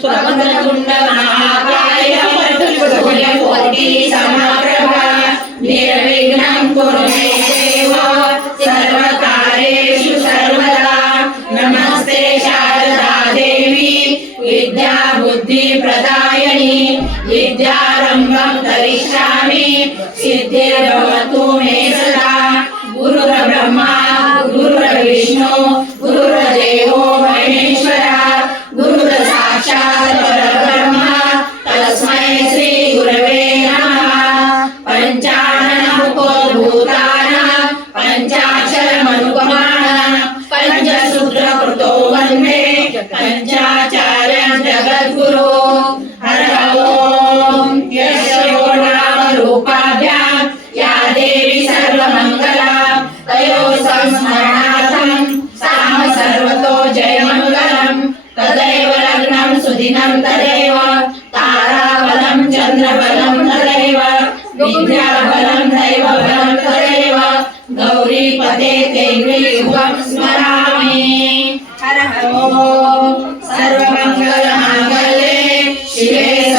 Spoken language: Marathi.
वक्रतुंड महाकाय सूर्यकोटि समप्रभा निर्विघ्नं कुरु मे देव सर्वकार्येषु सर्वदा। नमस्ते शारदा देवी विद्या बुद्धि प्रदायिनी विद्यारंभं करिष्यामि सिद्धिर्भवतु मे सदा। गुरुर्ब्रह्मा गुरुर्विष्णु गुरुर्देवो महेश्वरा गुरुर्साक्षात् परब्रह्म तस्मै श्री गुरवे नमः। पंचाननमुखोद्भूतानां पंचाक्षरमनुपमानां पंचसूत्रकृतो वन्दे पंचाचार्यं जगद्गुरो। हर ओम यस्यो नामरूपाभ्यां या देवी सर्वमङ्गला तयोः संस्मरणार्थं साम सर्वतो जयमङ्गलं। तदैव लग्नं सुदिनं तदैव ताराबलं चन्द्रबलं तदैव विद्याबलं दैवबलं तदैव गौरीपते ते युगं स्मरामि। हर ओम सर्व